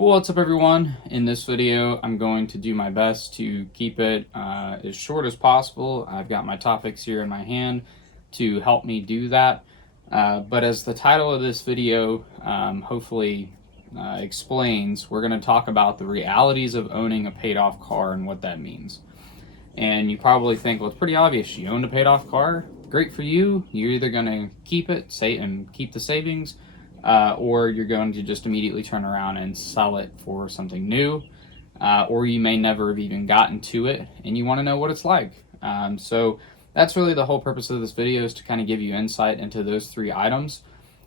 What's up everyone? In this video I'm going to do my best to keep it as short as possible. I've got my topics here in my hand to help me do that. But as the title of this video hopefully explains, we're going to talk about the realities of owning a paid off car and what that means. And you probably think, well, it's pretty obvious. You owned a paid off car, great for you. You're either going to keep it, and keep the savings, or you're going to just immediately turn around and sell it for something new, or you may never have even gotten to it and you want to know what it's like. So that's really the whole purpose of this video, is to kind of give you insight into those three items.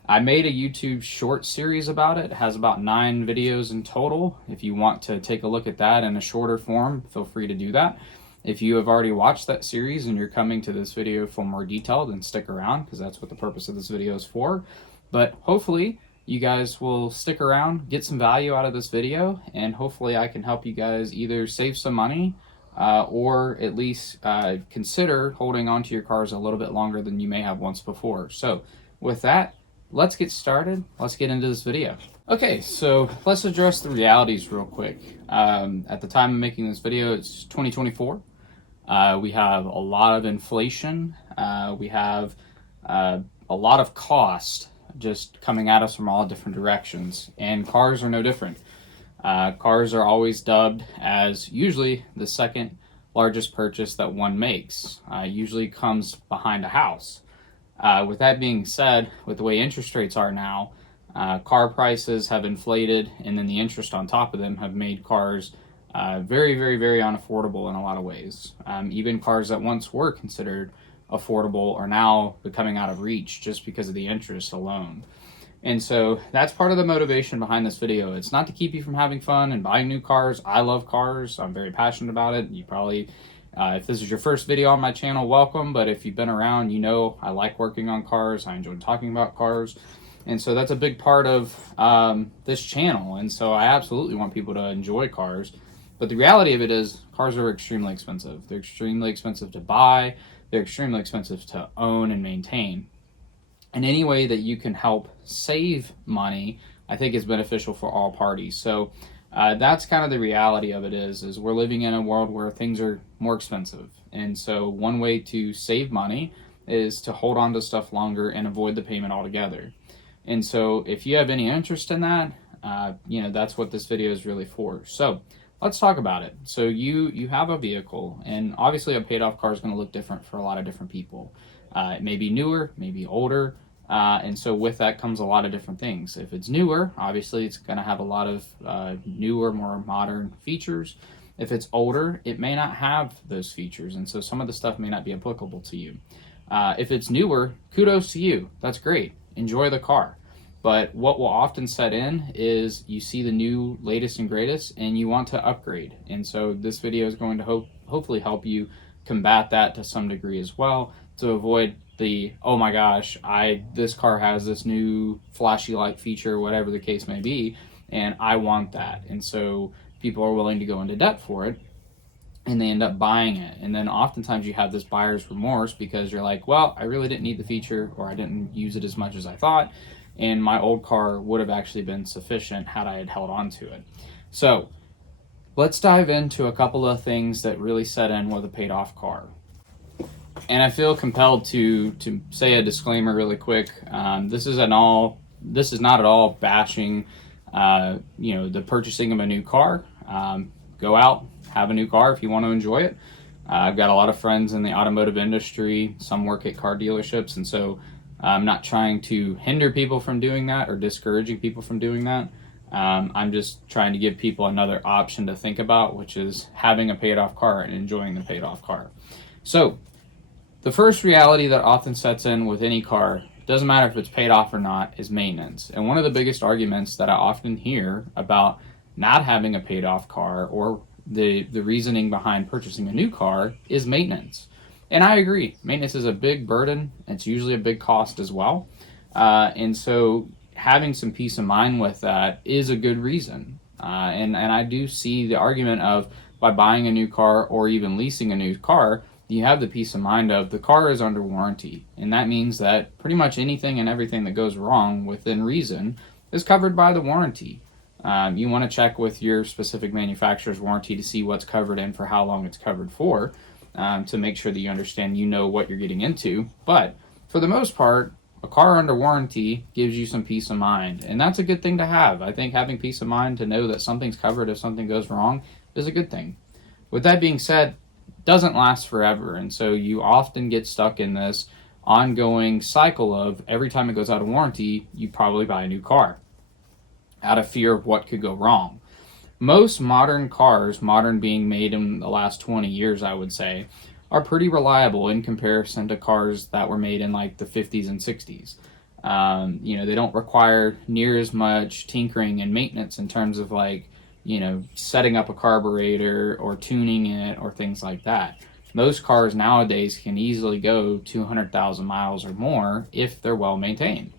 I made a YouTube short series about it. It has about 9 videos in total. If you want to take a look at that in a shorter form, feel free to do that. If you have already watched that series and you're coming to this video for more detail, then stick around, because that's what the purpose of this video is for. But hopefully you guys will stick around, get some value out of this video, and hopefully I can help you guys either save some money or at least consider holding on to your cars a little bit longer than you may have once before. So with that, let's get started. Let's get into this video. Okay, so let's address the realities real quick. At the time of making this video, it's 2024. We have a lot of inflation. We have a lot of cost just coming at us from all different directions, and cars are no different. Cars are always dubbed as usually the second largest purchase that one makes. Usually comes behind a house. With that being said, with the way interest rates are now, car prices have inflated, and then the interest on top of them have made cars very, very, very unaffordable in a lot of ways. Even cars that once were considered affordable are now becoming out of reach just because of the interest alone. And so that's part of the motivation behind this video. It's not to keep you from having fun and buying new cars. I love cars. I'm very passionate about it. You probably, if this is your first video on my channel, welcome. But if you've been around, you know I like working on cars. I enjoy talking about cars. And so that's a big part of this channel. And so I absolutely want people to enjoy cars. But the reality of it is, cars are extremely expensive. They're extremely expensive to buy. They're extremely expensive to own and maintain. And any way that you can help save money, I think, is beneficial for all parties. So that's kind of the reality of it is we're living in a world where things are more expensive. And so one way to save money is to hold on to stuff longer and avoid the payment altogether. And so if you have any interest in that, that's what this video is really for. So let's talk about it. So you have a vehicle, and obviously a paid off car is going to look different for a lot of different people. It may be newer, maybe older, and so with that comes a lot of different things. If it's newer, obviously it's going to have a lot of newer, more modern features. If it's older, it may not have those features, and so some of the stuff may not be applicable to you. If it's newer, kudos to you. That's great. Enjoy the car. But what will often set in is you see the new, latest and greatest, and you want to upgrade. And so this video is going to hopefully help you combat that to some degree as well, to avoid the, oh my gosh, this car has this new flashy light feature, whatever the case may be, and I want that. And so people are willing to go into debt for it, and they end up buying it. And then oftentimes you have this buyer's remorse because you're like, well, I really didn't need the feature, or I didn't use it as much as I thought, and my old car would have actually been sufficient had I had held on to it. So let's dive into a couple of things that really set in with a paid off car. And I feel compelled to say a disclaimer really quick. This is not at all bashing the purchasing of a new car. Go out, have a new car if you want to enjoy it. I've got a lot of friends in the automotive industry. Some work at car dealerships, and so I'm not trying to hinder people from doing that or discouraging people from doing that. I'm just trying to give people another option to think about, which is having a paid off car and enjoying the paid off car. So the first reality that often sets in with any car, doesn't matter if it's paid off or not, is maintenance. And one of the biggest arguments that I often hear about not having a paid off car, or the reasoning behind purchasing a new car, is maintenance. And I agree, maintenance is a big burden. It's usually a big cost as well. And so having some peace of mind with that is a good reason. And I do see the argument of, by buying a new car or even leasing a new car, you have the peace of mind of the car is under warranty. And that means that pretty much anything and everything that goes wrong within reason is covered by the warranty. You want to check with your specific manufacturer's warranty to see what's covered and for how long it's covered for, to make sure that you understand, you know what you're getting into. But for the most part, a car under warranty gives you some peace of mind, and that's a good thing to have. I think having peace of mind to know that something's covered if something goes wrong is a good thing. With that being said, it doesn't last forever, and so you often get stuck in this ongoing cycle of every time it goes out of warranty, you probably buy a new car out of fear of what could go wrong. Most modern cars, modern being made in the last 20 years, I would say, are pretty reliable in comparison to cars that were made in like the 50s and 60s. They don't require near as much tinkering and maintenance in terms of like, setting up a carburetor or tuning it or things like that. Most cars nowadays can easily go 200,000 miles or more if they're well maintained.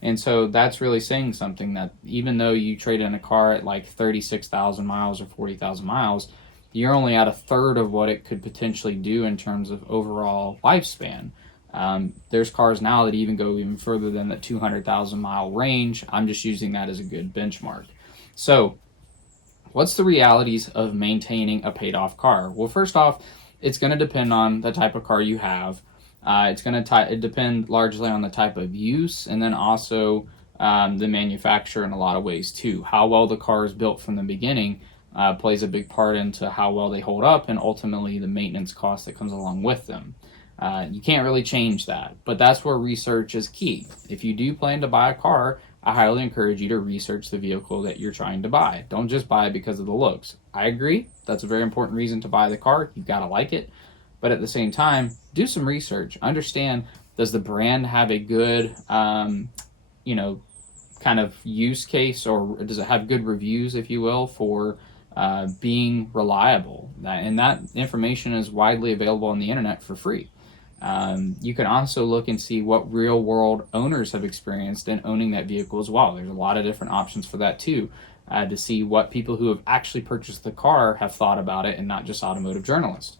And so that's really saying something, that even though you trade in a car at like 36,000 miles or 40,000 miles, you're only at a third of what it could potentially do in terms of overall lifespan. There's cars now that even go even further than the 200,000 mile range. I'm just using that as a good benchmark. So what's the realities of maintaining a paid off car? Well, first off, it's going to depend on the type of car you have. It's going to depend largely on the type of use, and then also the manufacturer in a lot of ways too. How well the car is built from the beginning plays a big part into how well they hold up, and ultimately the maintenance cost that comes along with them. You can't really change that, but that's where research is key. If you do plan to buy a car, I highly encourage you to research the vehicle that you're trying to buy. Don't just buy it because of the looks. I agree, that's a very important reason to buy the car. You've got to like it. But at the same time, do some research. Understand, does the brand have a good, kind of use case, or does it have good reviews, if you will, for being reliable? And that information is widely available on the internet for free. You can also look and see what real world owners have experienced in owning that vehicle as well. There's a lot of different options for that too, to see what people who have actually purchased the car have thought about it, and not just automotive journalists.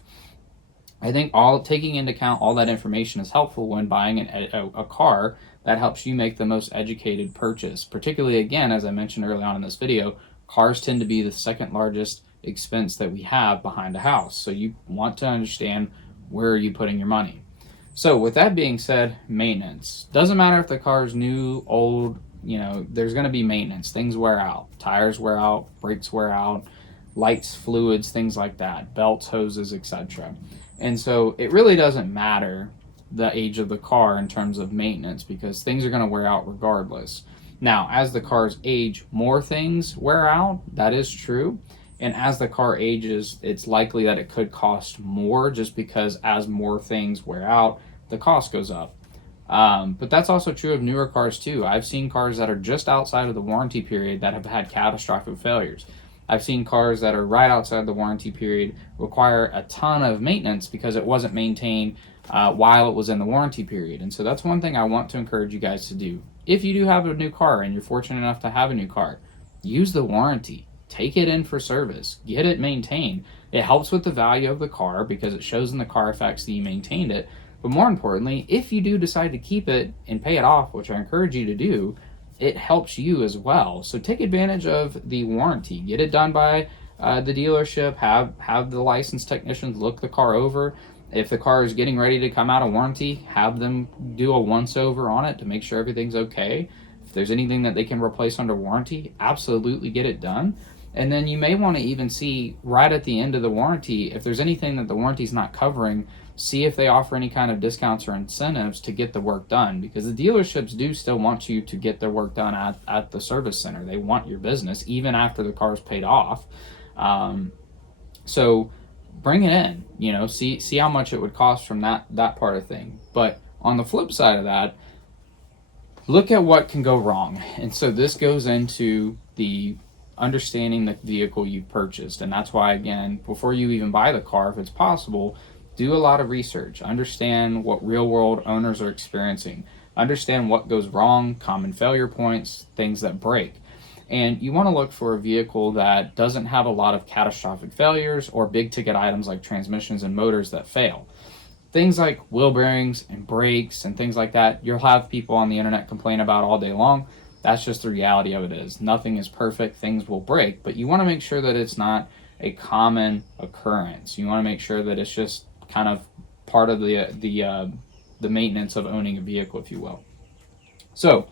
I think taking into account all that information is helpful when buying a car that helps you make the most educated purchase. Particularly, again, as I mentioned early on in this video, cars tend to be the second largest expense that we have behind a house. So you want to understand, where are you putting your money? So with that being said, maintenance. Doesn't matter if the car is new, old, there's going to be maintenance. Things wear out. Tires wear out, brakes wear out, lights, fluids, things like that, belts, hoses, etc. And so it really doesn't matter the age of the car in terms of maintenance, because things are going to wear out regardless. Now, as the cars age, more things wear out. That is true. And as the car ages, it's likely that it could cost more, just because as more things wear out, the cost goes up. But that's also true of newer cars too. I've seen cars that are just outside of the warranty period that have had catastrophic failures. I've seen cars that are right outside the warranty period require a ton of maintenance because it wasn't maintained while it was in the warranty period. And so that's one thing I want to encourage you guys to do. If you do have a new car and you're fortunate enough to have a new car, use the warranty. Take it in for service. Get it maintained. It helps with the value of the car because it shows in the Carfax that you maintained it. But more importantly, if you do decide to keep it and pay it off, which I encourage you to do, it helps you as well. So take advantage of the warranty. Get it done by the dealership. Have the licensed technicians look the car over. If the car is getting ready to come out of warranty, have them do a once-over on it to make sure everything's okay. If there's anything that they can replace under warranty, absolutely get it done. And then you may want to even see right at the end of the warranty, if there's anything that the warranty's not covering, see if they offer any kind of discounts or incentives to get the work done, because the dealerships do still want you to get their work done at the service center. They want your business even after the car's paid off. So bring it in, see how much it would cost from that part of thing. But on the flip side of that, look at what can go wrong. And so this goes into the understanding the vehicle you've purchased. And that's why, again, before you even buy the car, if it's possible, do a lot of research. Understand what real world owners are experiencing. Understand what goes wrong, common failure points, things that break. And you want to look for a vehicle that doesn't have a lot of catastrophic failures or big ticket items like transmissions and motors that fail. Things like wheel bearings and brakes and things like that, you'll have people on the internet complain about all day long. That's just the reality of it is. Nothing is perfect, things will break, but you want to make sure that it's not a common occurrence. You want to make sure that it's just kind of part of the maintenance of owning a vehicle, if you will. So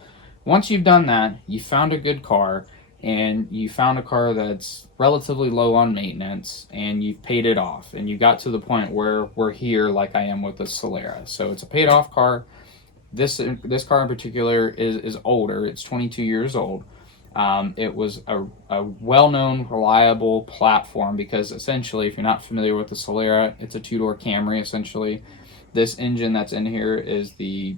once you've done that, you found a good car, and you found a car that's relatively low on maintenance, and you've paid it off, and you got to the point where we're here like I am with the Solera. So it's a paid off car. This car in particular is older. It's 22 years old. It was a well-known, reliable platform because essentially, if you're not familiar with the Solera, it's a two-door Camry essentially. This engine that's in here is the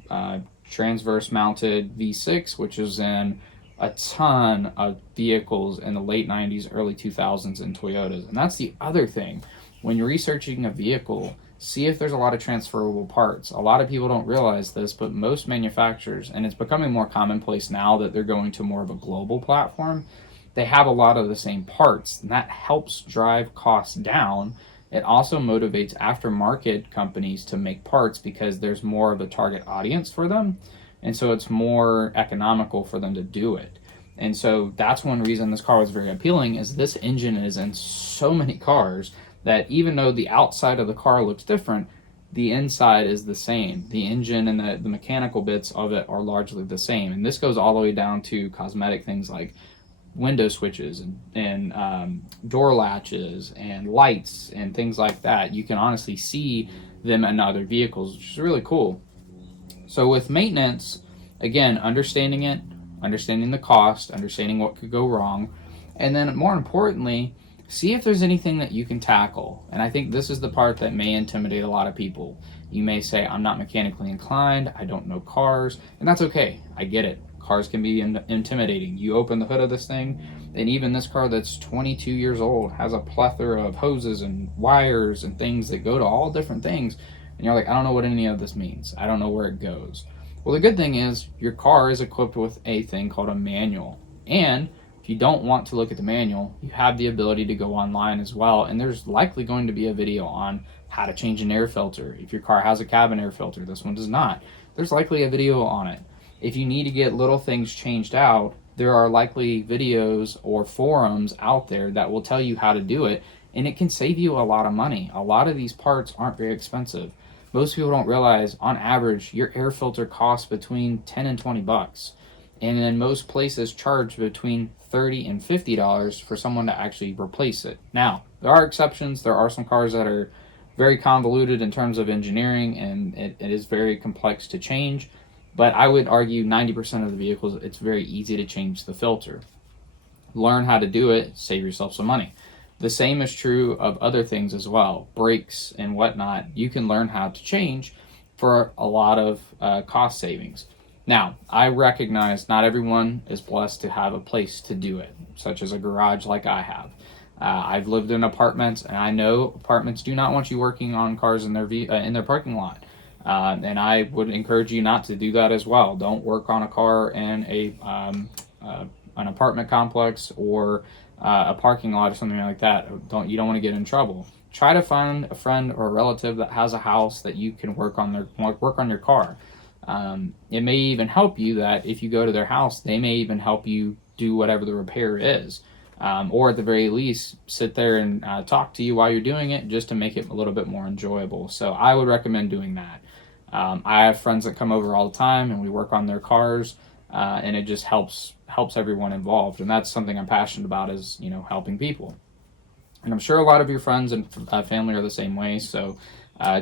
transverse mounted V6, which is in a ton of vehicles in the late 90s, early 2000s in Toyotas. And that's the other thing. When you're researching a vehicle, see if there's a lot of transferable parts. A lot of people don't realize this, but most manufacturers, and it's becoming more commonplace now that they're going to more of a global platform, they have a lot of the same parts, and that helps drive costs down. It also motivates aftermarket companies to make parts because there's more of a target audience for them, and so it's more economical for them to do it. And so that's one reason this car was very appealing, is this engine is in so many cars that even though the outside of the car looks different, the inside is the same. The engine and the mechanical bits of it are largely the same. And this goes all the way down to cosmetic things like window switches and door latches and lights and things like that. You can honestly see them in other vehicles, which is really cool. So with maintenance, again, understanding it, understanding the cost, understanding what could go wrong, and then more importantly, see if there's anything that you can tackle. And I think this is the part that may intimidate a lot of people. You may say, I'm not mechanically inclined, I don't know cars, and that's okay. I get it. Cars can be intimidating. You open the hood of this thing, and even this car that's 22 years old has a plethora of hoses and wires and things that go to all different things. And you're like, I don't know what any of this means. I don't know where it goes. Well, the good thing is your car is equipped with a thing called a manual. And if you don't want to look at the manual, you have the ability to go online as well. And there's likely going to be a video on how to change an air filter. If your car has a cabin air filter, this one does not. There's likely a video on it. If you need to get little things changed out, there are likely videos or forums out there that will tell you how to do it, and it can save you a lot of money. A lot of these parts aren't very expensive. Most people don't realize, on average, your air filter costs between 10 and 20 bucks. And then most places charge between $30 and $50 for someone to actually replace it. Now, there are exceptions. There are some cars that are very convoluted in terms of engineering, and it is very complex to change. But I would argue 90% of the vehicles, it's very easy to change the filter. Learn how to do it, save yourself some money. The same is true of other things as well. Brakes and whatnot, you can learn how to change for a lot of cost savings. Now, I recognize not everyone is blessed to have a place to do it, such as a garage like I have. I've lived in apartments, and I know apartments do not want you working on cars in their parking lot. And I would encourage you not to do that as well. Don't work on a car in an apartment complex or a parking lot or something like that. You don't want to get in trouble. Try to find a friend or a relative that has a house that you can work on your car. It may even help you that if you go to their house, they may even help you do whatever the repair is. Or at the very least, sit there and talk to you while you're doing it, just to make it a little bit more enjoyable. So I would recommend doing that. I have friends that come over all the time, and we work on their cars, and it just helps everyone involved. And that's something I'm passionate about, is helping people. And I'm sure a lot of your friends and family are the same way. So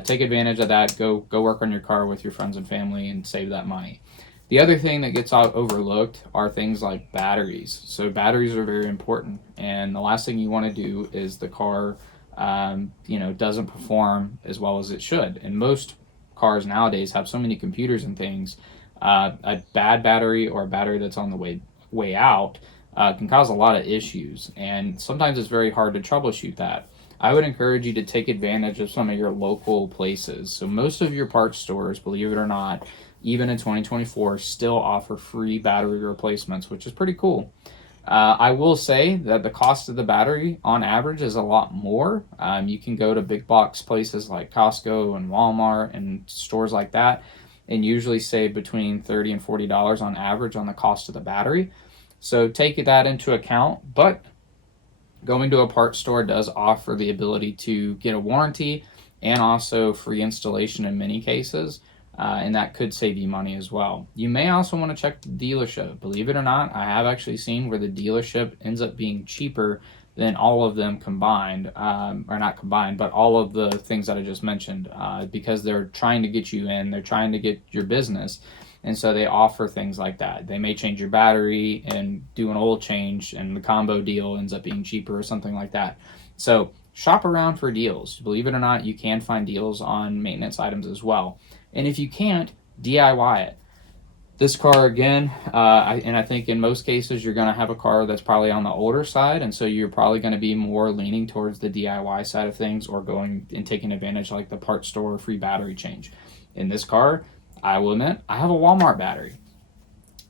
take advantage of that. Go work on your car with your friends and family and save that money. The other thing that gets overlooked are things like batteries. So batteries are very important, and the last thing you want to do is the car, doesn't perform as well as it should. And most cars nowadays have so many computers and things. A bad battery or a battery that's on the way out can cause a lot of issues, and sometimes it's very hard to troubleshoot that. I would encourage you to take advantage of some of your local places. So most of your parts stores, believe it or not, even in 2024, still offer free battery replacements, which is pretty cool. I will say that the cost of the battery on average is a lot more. You can go to big box places like Costco and Walmart and stores like that, and usually save between $30 and $40 on average on the cost of the battery. So take that into account. But going to a parts store does offer the ability to get a warranty and also free installation in many cases, and that could save you money as well. You may also want to check the dealership. Believe it or not, I have actually seen where the dealership ends up being cheaper than all of them combined, or not combined, but all of the things that I just mentioned, because they're trying to get you in, they're trying to get your business. And so they offer things like that. They may change your battery and do an oil change, and the combo deal ends up being cheaper or something like that. So shop around for deals. Believe it or not, you can find deals on maintenance items as well. And if you can't, DIY it. This car, again, I think in most cases you're going to have a car that's probably on the older side, and so you're probably going to be more leaning towards the DIY side of things, or going and taking advantage like the parts store free battery change. In this car, I will admit, I have a Walmart battery.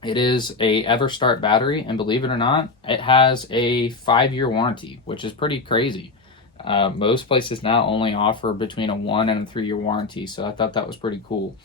It is a EverStart battery, and believe it or not, it has a 5-year warranty, which is pretty crazy. Most places now only offer between a 1 and a 3-year warranty, so I thought that was pretty cool.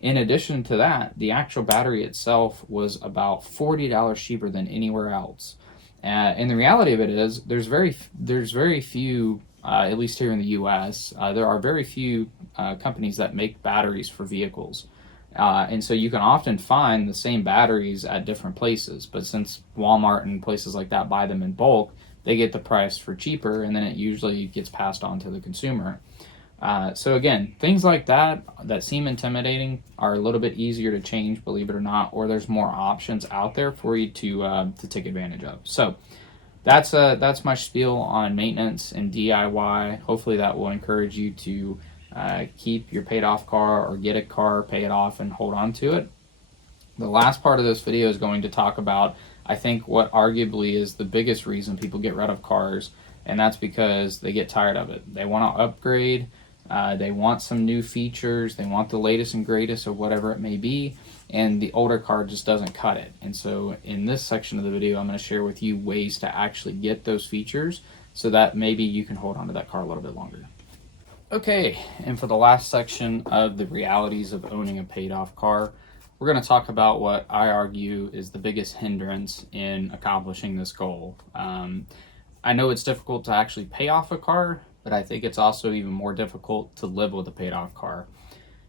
In addition to that, the actual battery itself was about $40 cheaper than anywhere else. And the reality of it is, there's very few, at least here in the U.S., there are very few companies that make batteries for vehicles. And so you can often find the same batteries at different places, but since Walmart and places like that buy them in bulk, they get the price for cheaper, and then it usually gets passed on to the consumer. So again, things like that seem intimidating are a little bit easier to change, believe it or not, or there's more options out there for you to take advantage of. So that's my spiel on maintenance and DIY. Hopefully that will encourage you to keep your paid off car, or get a car, pay it off, and hold on to it. The last part of this video is going to talk about, I think, what arguably is the biggest reason people get rid of cars, and that's because they get tired of it. They want to upgrade. They want some new features. They want the latest and greatest of whatever it may be, and the older car just doesn't cut it. And so in this section of the video, I'm going to share with you ways to actually get those features so that maybe you can hold on to that car a little bit longer. Okay, and for the last section of the realities of owning a paid-off car, we're going to talk about what I argue is the biggest hindrance in accomplishing this goal. I know it's difficult to actually pay off a car, but I think it's also even more difficult to live with a paid-off car.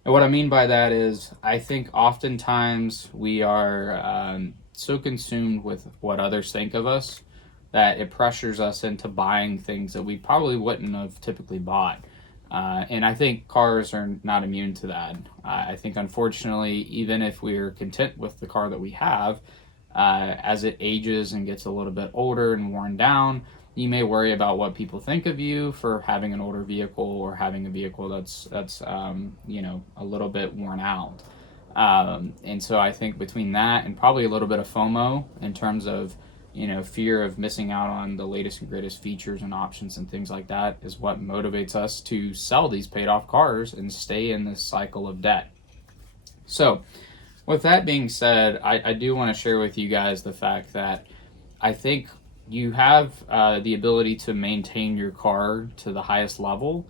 And what I mean by that is, I think oftentimes we are so consumed with what others think of us that it pressures us into buying things that we probably wouldn't have typically bought. And I think cars are not immune to that. I think, unfortunately, even if we're content with the car that we have, as it ages and gets a little bit older and worn down, you may worry about what people think of you for having an older vehicle, or having a vehicle that's a little bit worn out. And so I think between that and probably a little bit of FOMO in terms of fear of missing out on the latest and greatest features and options and things like that is what motivates us to sell these paid off cars and stay in this cycle of debt. So with that being said, I do want to share with you guys the fact that I think you have the ability to maintain your car to the highest level.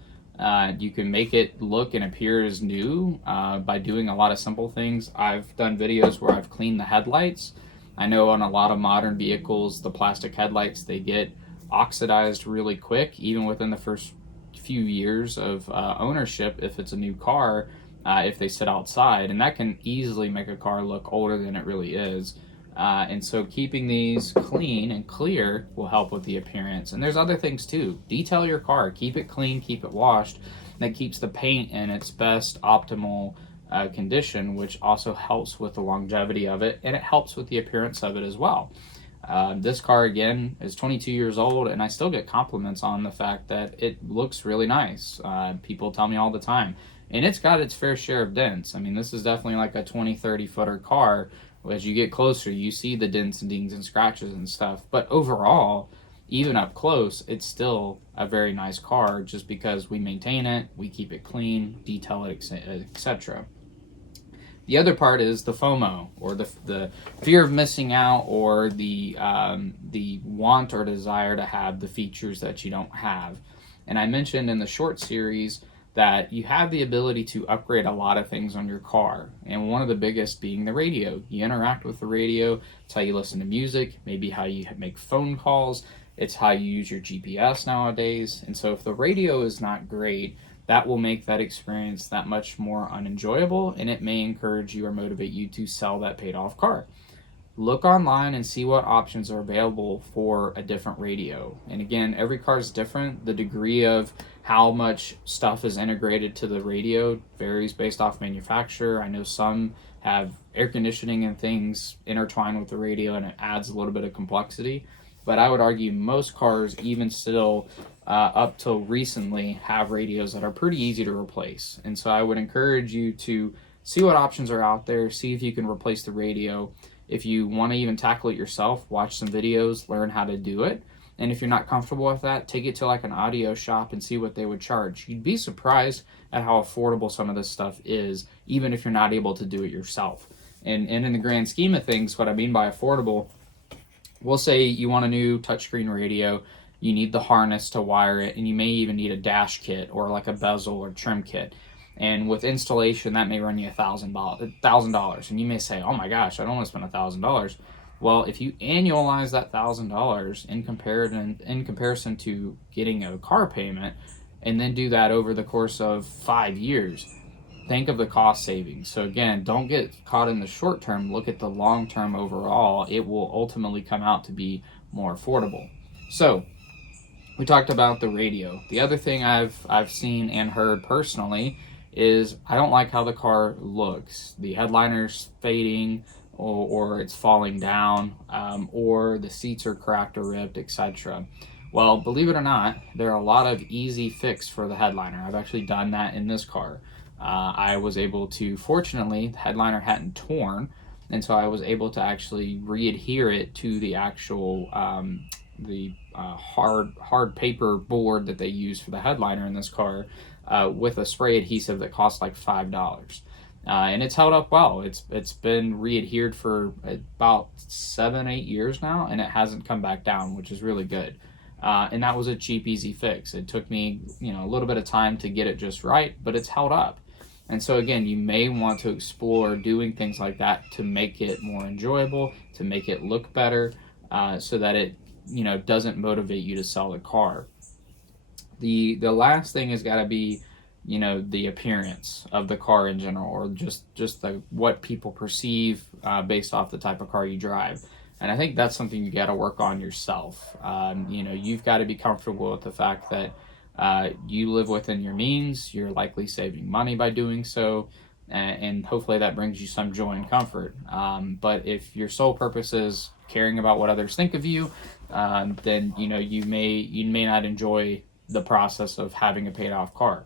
You can make it look and appear as new by doing a lot of simple things. I've done videos where I've cleaned the headlights. I know on a lot of modern vehicles, the plastic headlights, they get oxidized really quick, even within the first few years of ownership, if it's a new car, if they sit outside, and that can easily make a car look older than it really is. And so keeping these clean and clear will help with the appearance. And there's other things too. Detail your car, keep it clean, keep it washed. That keeps the paint in its best optimal condition, which also helps with the longevity of it, and it helps with the appearance of it as well. This car, again, is 22 years old, and I still get compliments on the fact that it looks really nice. People tell me all the time. And it's got its fair share of dents. I mean, this is definitely like a 20, 30 footer car. As you get closer, you see the dents and dings and scratches and stuff. But overall, even up close, it's still a very nice car, just because we maintain it, we keep it clean, detail it, etc. The other part is the FOMO, or the fear of missing out, or the want or desire to have the features that you don't have. And I mentioned in the short series that you have the ability to upgrade a lot of things on your car. And one of the biggest being the radio. You interact with the radio, it's how you listen to music, maybe how you make phone calls, it's how you use your GPS nowadays. And so if the radio is not great, that will make that experience that much more unenjoyable, and it may encourage you or motivate you to sell that paid off car. Look online and see what options are available for a different radio. And again, every car is different. The degree of how much stuff is integrated to the radio varies based off manufacturer. I know some have air conditioning and things intertwined with the radio, and it adds a little bit of complexity. But I would argue most cars, even still up till recently, have radios that are pretty easy to replace. And so I would encourage you to see what options are out there, see if you can replace the radio. If you want to even tackle it yourself, watch some videos, learn how to do it. And if you're not comfortable with that, take it to like an audio shop and see what they would charge. You'd be surprised at how affordable some of this stuff is, even if you're not able to do it yourself. And in the grand scheme of things, what I mean by affordable, we'll say you want a new touchscreen radio, you need the harness to wire it, and you may even need a dash kit or like a bezel or trim kit. And with installation, that may run you $1,000. And you may say, oh my gosh, I don't want to spend $1,000. Well, if you annualize that $1,000 in comparison to getting a car payment, and then do that over the course of 5 years, think of the cost savings. So again, don't get caught in the short term, look at the long term overall. It will ultimately come out to be more affordable. So we talked about the radio. The other thing I've seen and heard personally is I don't like how the car looks. The headliner's fading, or it's falling down, or the seats are cracked or ripped, etc. Well, believe it or not, there are a lot of easy fix for the headliner. I've actually done that in this car. I was able to, fortunately, the headliner hadn't torn, and so I was able to actually re-adhere it to the actual hard paper board that they use for the headliner in this car, with a spray adhesive that costs like $5. And it's held up well. It's been re-adhered for about 7-8 years now, and it hasn't come back down, which is really good. And that was a cheap, easy fix. It took me, a little bit of time to get it just right, but it's held up. And so again, you may want to explore doing things like that to make it more enjoyable, to make it look better, so that it, doesn't motivate you to sell the car. The last thing has got to be, the appearance of the car in general, or just what people perceive based off the type of car you drive. And I think that's something you got to work on yourself. You've got to be comfortable with the fact that you live within your means. You're likely saving money by doing so, and hopefully that brings you some joy and comfort. But if your sole purpose is caring about what others think of you, then you may not enjoy the process of having a paid off car.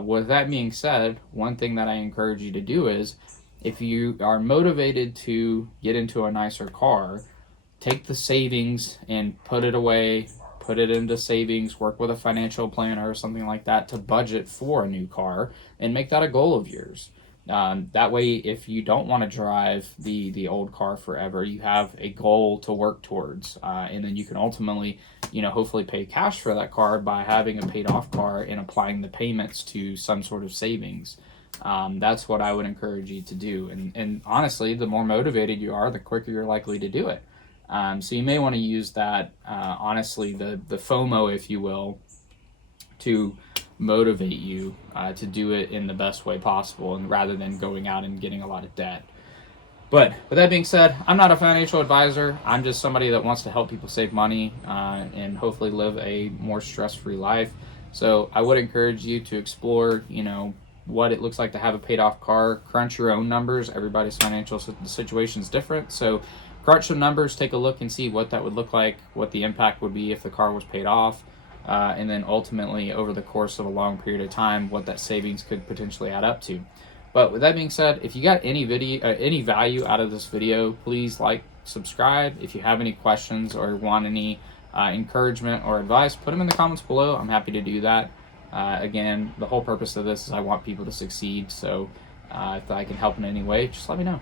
With that being said, one thing that I encourage you to do is, if you are motivated to get into a nicer car, take the savings and put it away, put it into savings, work with a financial planner or something like that to budget for a new car, and make that a goal of yours. That way, if you don't want to drive the old car forever, you have a goal to work towards, and then you can ultimately, hopefully pay cash for that car by having a paid off car and applying the payments to some sort of savings. That's what I would encourage you to do. And honestly, the more motivated you are, the quicker you're likely to do it. So you may want to use that, honestly, the FOMO, if you will, to motivate you to do it in the best way possible, and rather than going out and getting a lot of debt. But with that being said, I'm not a financial advisor. I'm just somebody that wants to help people save money and hopefully live a more stress-free life. So I would encourage you to explore, what it looks like to have a paid off car. Crunch your own numbers. Everybody's financial situation is different. So crunch some numbers, take a look and see what that would look like, what the impact would be if the car was paid off. And then ultimately, over the course of a long period of time, what that savings could potentially add up to. But with that being said, if you got any value out of this video, please like, subscribe. If you have any questions or want any encouragement or advice, put them in the comments below. I'm happy to do that. Again, the whole purpose of this is I want people to succeed. So if I can help in any way, just let me know.